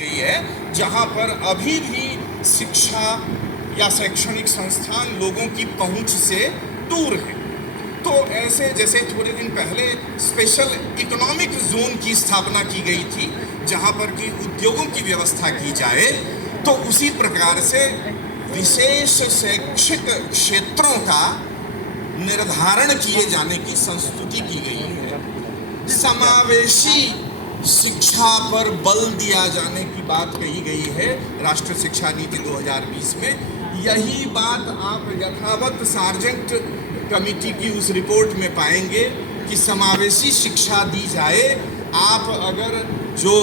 गई है, जहां पर अभी भी शिक्षा या शैक्षणिक संस्थान लोगों की पहुंच से दूर है। तो ऐसे जैसे थोड़े दिन पहले स्पेशल इकोनॉमिक जोन की स्थापना की गई थी जहां पर कि उद्योगों की व्यवस्था की जाए, तो उसी प्रकार से विशेष शैक्षिक क्षेत्रों का निर्धारण किए जाने की संस्तुति की गई है। समावेशी शिक्षा पर बल दिया जाने की बात कही गई है राष्ट्रीय शिक्षा नीति 2020 में। यही बात आप यथावत सार्जेंट कमेटी की उस रिपोर्ट में पाएंगे कि समावेशी शिक्षा दी जाए। आप अगर जो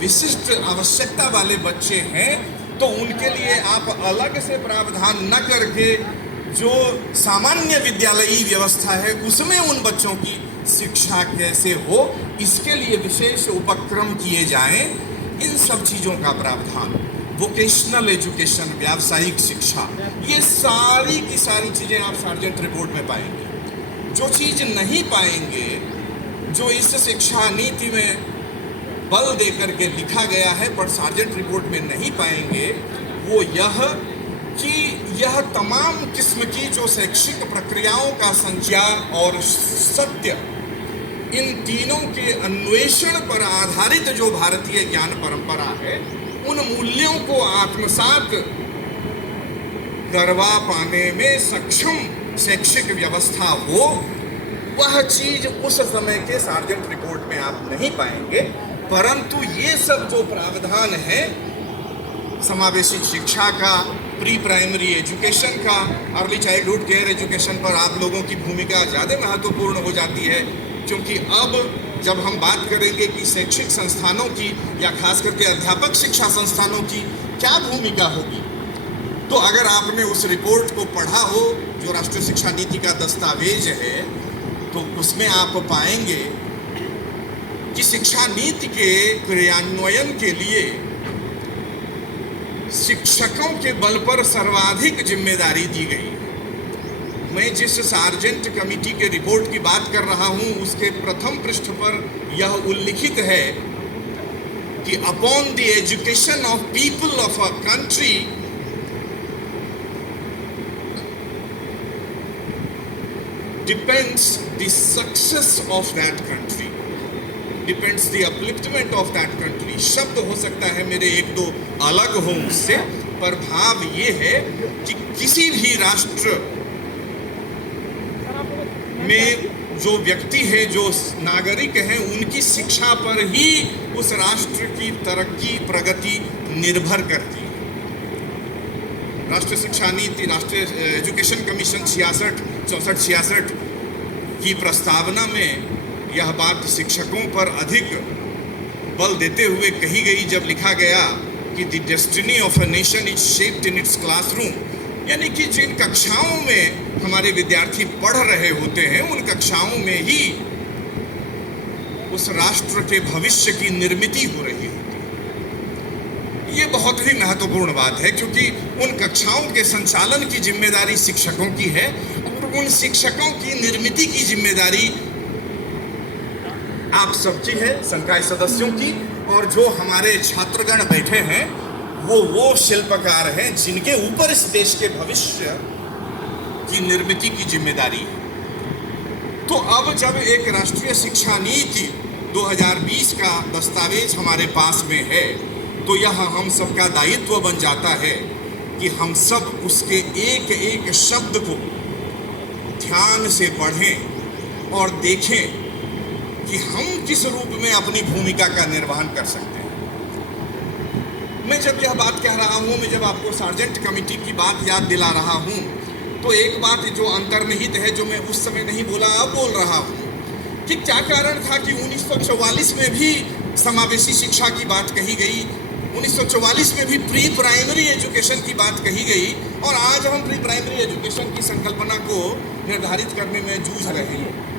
विशिष्ट आवश्यकता वाले बच्चे हैं तो उनके लिए आप अलग से प्रावधान न करके जो सामान्य विद्यालयी व्यवस्था है उसमें उन बच्चों की शिक्षा कैसे हो, इसके लिए विशेष उपक्रम किए जाएं। इन सब चीज़ों का प्रावधान, वोकेशनल एजुकेशन, व्यावसायिक शिक्षा, ये सारी की सारी चीज़ें आप सार्जेंट रिपोर्ट में पाएंगे। जो चीज़ नहीं पाएंगे, जो इस शिक्षा नीति में बल देकर के लिखा गया है पर सार्जेंट रिपोर्ट में नहीं पाएंगे, वो यह कि यह तमाम किस्म की जो शैक्षिक प्रक्रियाओं का संचार और सत्य, इन तीनों के अन्वेषण पर आधारित जो भारतीय ज्ञान परंपरा है, उन मूल्यों को आत्मसात करवा पाने में सक्षम शैक्षिक व्यवस्था हो, वह चीज उस समय के सार्जेंट रिपोर्ट में आप नहीं पाएंगे। परंतु ये सब जो प्रावधान है समावेशी शिक्षा का, प्री प्राइमरी एजुकेशन का, अर्ली चाइल्डहुड केयर एजुकेशन पर आप लोगों की भूमिका ज़्यादा महत्वपूर्ण हो जाती है, क्योंकि अब जब हम बात करेंगे कि शैक्षिक संस्थानों की या खास करके अध्यापक शिक्षा संस्थानों की क्या भूमिका होगी, तो अगर आपने उस रिपोर्ट को पढ़ा हो जो राष्ट्रीय शिक्षा नीति का दस्तावेज है, तो उसमें आप पाएंगे कि शिक्षा नीति के क्रियान्वयन के लिए शिक्षकों के बल पर सर्वाधिक जिम्मेदारी दी गई। मैं जिस सार्जेंट कमेटी के रिपोर्ट की बात कर रहा हूं, उसके प्रथम पृष्ठ पर यह उल्लिखित है कि upon the education of people of a country depends the success of that country, depends the upliftment of that country. शब्द हो सकता है मेरे एक दो अलग हों उससे, पर भाव ये है कि किसी भी राष्ट्र में जो व्यक्ति है, जो नागरिक हैं, उनकी शिक्षा पर ही उस राष्ट्र की तरक्की प्रगति निर्भर करती है। राष्ट्रीय शिक्षा नीति, राष्ट्रीय एजुकेशन कमीशन 66 की प्रस्तावना में यह बात शिक्षकों पर अधिक बल देते हुए कही गई जब लिखा गया कि the destiny of a nation is shaped in its classroom, यानी कि जिन कक्षाओं में हमारे विद्यार्थी पढ़ रहे होते हैं, उन कक्षाओं में ही उस राष्ट्र के भविष्य की निर्मिति हो रही होती है। ये बहुत ही महत्वपूर्ण बात है, क्योंकि उन कक्षाओं के संचालन की जिम्मेदारी शिक्षकों की है और उन शिक्षकों की निर्मिति की जिम्मेदारी आप सबकी है, संकाय सदस्यों की। और जो हमारे छात्रगण बैठे हैं वो शिल्पकार हैं जिनके ऊपर इस देश के भविष्य की निर्मिति की जिम्मेदारी है। तो अब जब एक राष्ट्रीय शिक्षा नीति 2020 का दस्तावेज हमारे पास में है, तो यह हम सबका दायित्व बन जाता है कि हम सब उसके एक एक शब्द को ध्यान से पढ़ें और देखें कि हम किस रूप में अपनी भूमिका का निर्वहन कर सकते हैं। मैं जब यह बात कह रहा हूँ, मैं जब आपको सार्जेंट कमेटी की बात याद दिला रहा हूँ, तो एक बात जो अंतर्निहित है, जो मैं उस समय नहीं बोला अब बोल रहा हूँ, कि क्या कारण था कि 1944 में भी समावेशी शिक्षा की बात कही गई, 1944 में भी प्री प्राइमरी एजुकेशन की बात कही गई, और आज हम प्री प्राइमरी एजुकेशन की संकल्पना को निर्धारित करने में जूझ रहे हैं।